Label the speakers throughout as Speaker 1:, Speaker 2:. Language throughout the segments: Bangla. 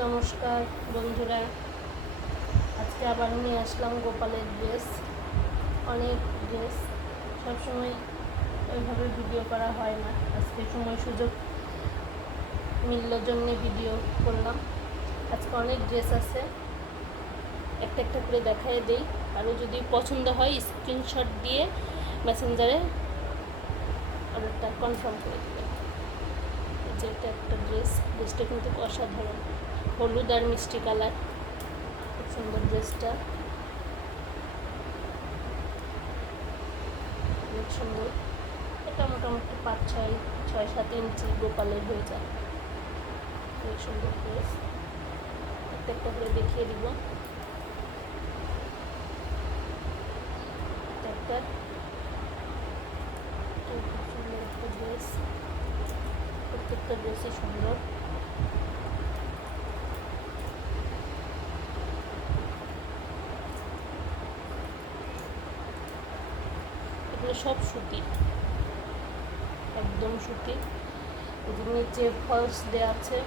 Speaker 1: নমস্কার, বন্ধুরা। আজকে আবার নিয়ে আসলাম গোপালের ড্রেস অনেক ড্রেস সবসময় ওইভাবে ভিডিও করা হয় না। আজকে সময় সুযোগ মিলল জন্য ভিডিও করলাম। আজকে অনেক ড্রেস আছে। একটা একটা করে দেখাই দেই। আরও যদি পছন্দ হয় স্ক্রিনশট দিয়ে মেসেঞ্জারে অর্ডারটা কনফার্ম করে এই যে এটা একটা ড্রেস ড্রেসটা কিন্তু অসাধারণ। হলুদ আর মিষ্টি কালার। খুব সুন্দর ড্রেসটা। অনেক সুন্দর। এটা মোটামুটি পাঁচ ছয় ছয় সাত ইঞ্চি গোপালের হয়ে যায়। অনেক সুন্দর ড্রেস। একটা করে দেখিয়ে দিব। একটা। খুব সুন্দর একটা ড্রেস। প্রত্যেকটা ড্রেসই সুন্দর। সব সুতির একদম সুতির নিচে ফলস দেওয়া আছে।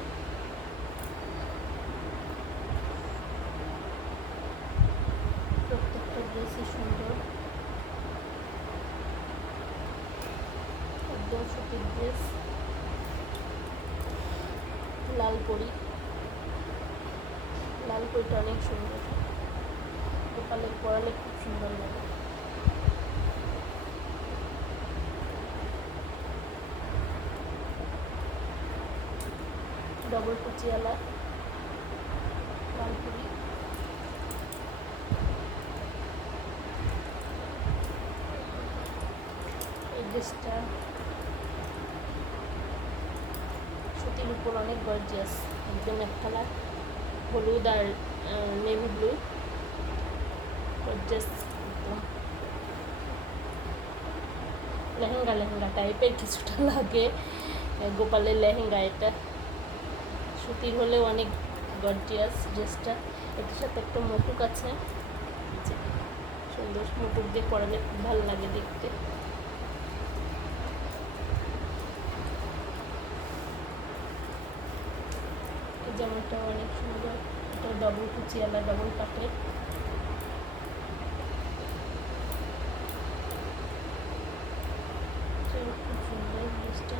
Speaker 1: প্রত্যেকটা ড্রেসই সুন্দর। একদম সুতির ড্রেস লাল পরি। লাল পরিটা অনেক সুন্দর। গোপালের পরালে খুব সুন্দর লাগে। ডবল কুচিয়ালা লাল পরি এই সুতির উপর অনেক গর্জিয়াস। একদম এক কালার হলুদ আর নেভি ব্লু। গর্জিয়াস একদম। লেহেঙ্গা লেহেঙ্গা টাইপের কিছুটা লাগে। গোপালের লেহেঙ্গা এটা। সুতির হলেও অনেক গর্জিয়াস ড্রেসটা। এটার সাথে একটা মুটুক আছে। সুন্দর মুটুক দিয়ে পরালে খুব ভালো লাগে দেখতে। জামাটা অনেক সুন্দর। এটা ডবল কুচিয়ালা ডবল পাটের এটাও খুব সুন্দর ড্রেসটা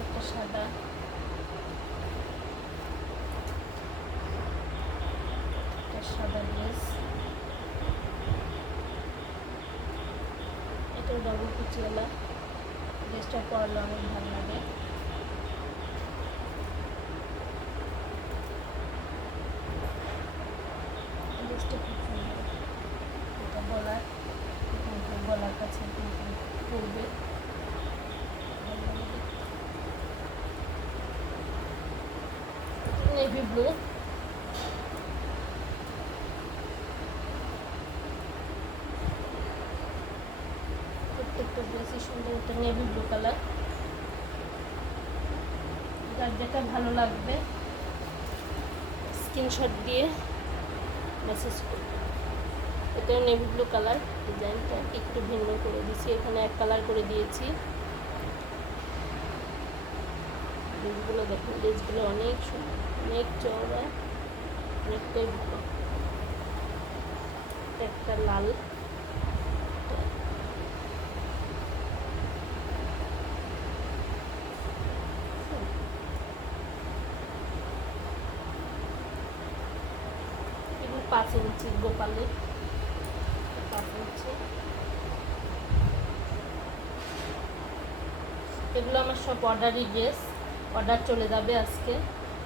Speaker 1: একটা সাদা একটা সাদা ড্রেস এটাও ডবল কুচিওয়ালা ড্রেসটা পরলে অনেক ভালো লাগে। ড্রেসটা খুব সুন্দর এটা গলার গলার কাছে পড়বে নেভি ব্লু প্রত্যেকটা ড্রেসই সুন্দর একটা নেভি ব্লু কালার যার যেটা ভালো লাগবে স্ক্রিনশট দিয়ে মেসেজ করবে। এটাও নেভি ব্লু কালার ডিজাইনটা একটু ভিন্ন করে দিয়েছি। এখানে এক কালার করে দিয়েছি। লেজগুলো দেখুন লেজগুলো অনেক অনেক চওড়া, অনেকটাই ভালো একটা লাল এগুলো পাঁচ ইঞ্চি গোপালের পাঁচ ইঞ্চি। এগুলো আমার সব অর্ডারই ড্রেস অর্ডার চলে যাবে আজকে।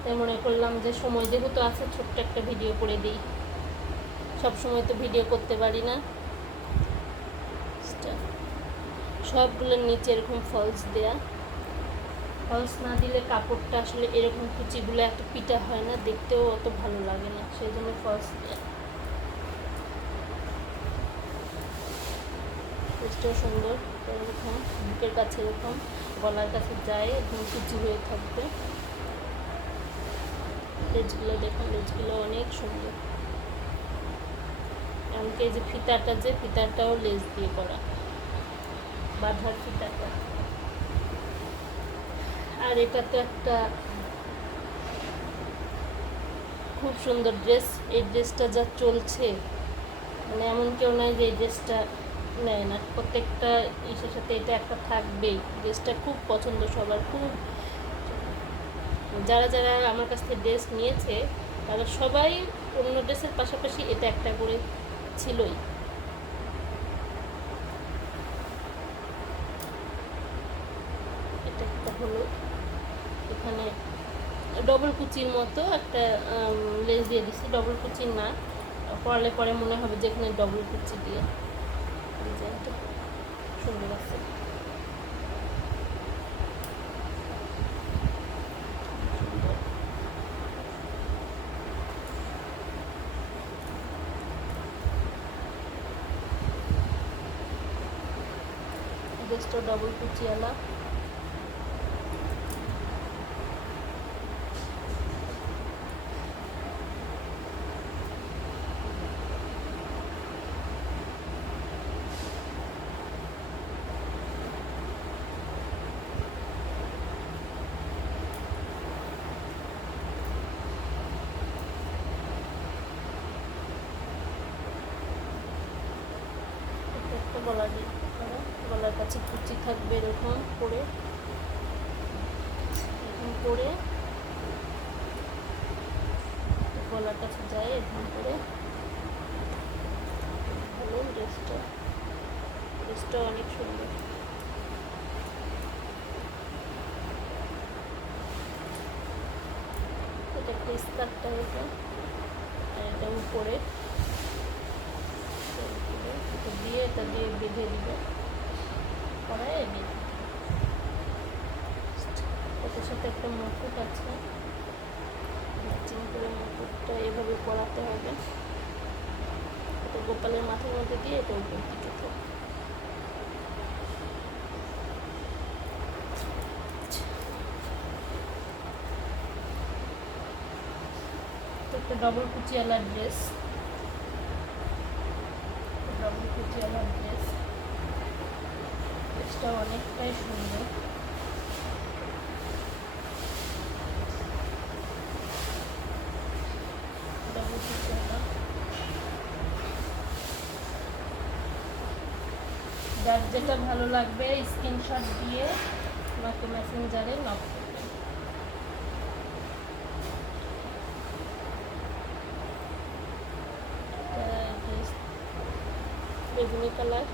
Speaker 1: তাই মনে করলাম যে সময় যেহেতু আছে, ছোট্ট একটা ভিডিও করে দিই। সব সময় তো ভিডিও করতে পারি না। সবগুলোর নিচে এরকম ফলস দেয়া। ফলস না দিলে কাপড়টা আসলে এরকম কুচিগুলো এত পিটা হয় না, দেখতেও অত ভালো লাগে না সেই জন্য ফলস সুন্দর, এরকম, বুকের কাছে এরকম, গলার কাছে যায়, একদম কুচি হয়ে থাকবে। লেজগুলো দেখুন, লেজগুলো অনেক সুন্দর। এমনকি এই যে ফিতাটা যে, ফিতাটাও লেজ দিয়ে করা, বাঁধার ফিতাটা। আর এটা তো একটা খুব সুন্দর ড্রেস। এই ড্রেসটা যা চলছে মানে এমন কেউ নাই যে এই ড্রেসটা নেয় না। প্রত্যেকটা ইসের সাথে এটা একটা থাকবেই। ড্রেসটা খুব পছন্দ সবার, খুব যারা যারা আমার কাছ থেকে ড্রেস নিয়েছে, তারা সবাই অন্য ড্রেসের পাশাপাশি এটা একটা করে ছিলই। এটা একটা হলো। এখানে ডবল কুচির মতো একটা লেস দিয়ে দিছি ডবল কুচির না। পরলে পরে মনে হবে যে এখানে ডবল কুচি দিয়ে। সুন্দর আছে। ডবল কুচিওয়ালা এটা একটা গলা। গলার কাছে কুচি থাকবে এরকম করে। এরকম করে। গলার কাছে যায় এরকম করে। ভালো ড্রেসটা ড্রেসটা অনেক সুন্দর। এটা একটা স্কার্টটা এটা। আর এটা উপরে। এটা দিয়ে এটা দিয়ে বেঁধে দিবে। কড়াইয়ে বেঁধে এটার সাথে একটা মুকুট আছে। ম্যাচিং করে মুকুটটা এভাবে পরাতে হবে। গোপালের মাথার মধ্যে দিয়ে এটা উপর দিকে থাকবে একটা ডবল কুচিওয়ালা ড্রেস ডবল কুচিওয়ালা ড্রেস ড্রেসটা অনেকটাই সুন্দর। যার যেটা ভালো লাগবে স্ক্রিনশট দিয়ে আমাকে মেসেঞ্জারে নক করবেন এটা ড্রেস কালার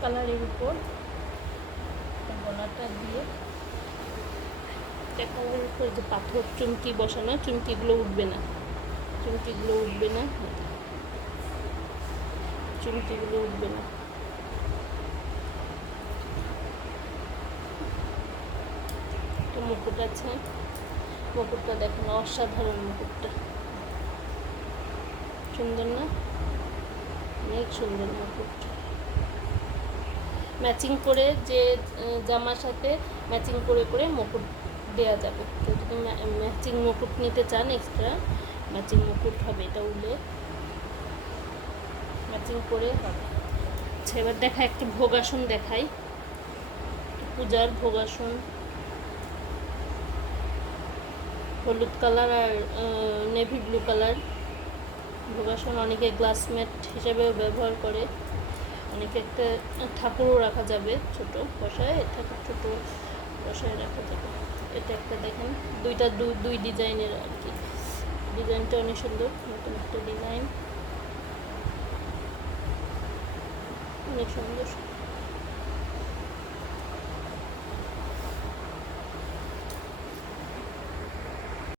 Speaker 1: কালারের উপর গলাটা দিয়ে। কালারের উপর যে পাথর চুমকি বসানো চুমকিগুলো উঠবে না। চুমকিগুলো উঠবে না। চুমকিগুলো উঠবে না। একটা মুকুট আছে। মুকুটটা দেখেন, অসাধারণ মুকুটটা। সুন্দর না? অনেক সুন্দর মুকুট। ম্যাচিং করে যে জামার সাথে ম্যাচিং করে করে মুকুট দেওয়া যাবে। কেউ যদি ম্যাচিং মুকুট নিতে চান এক্সট্রা, ম্যাচিং মুকুট হবে, এটা উলে। ম্যাচিং করে হবে। আচ্ছা এবার দেখা, একটু ভোগাসন দেখাই। পূজার ভোগাসন। হলুদ কালার আর নেভি ব্লু কালার। ভোগাসন অনেকে গ্লাসমেট হিসেবেও ব্যবহার করে। অনেকে একটা ঠাকুরও রাখা যাবে ছোট বসায় ঠাকুর ছোট বসায় রাখা যাবে। এটা একটা দেখেন, দুইটা দুই দুই ডিজাইনের আর কি। ডিজাইনটা অনেক সুন্দর, নতুন একটা ডিজাইন। অনেক সুন্দর।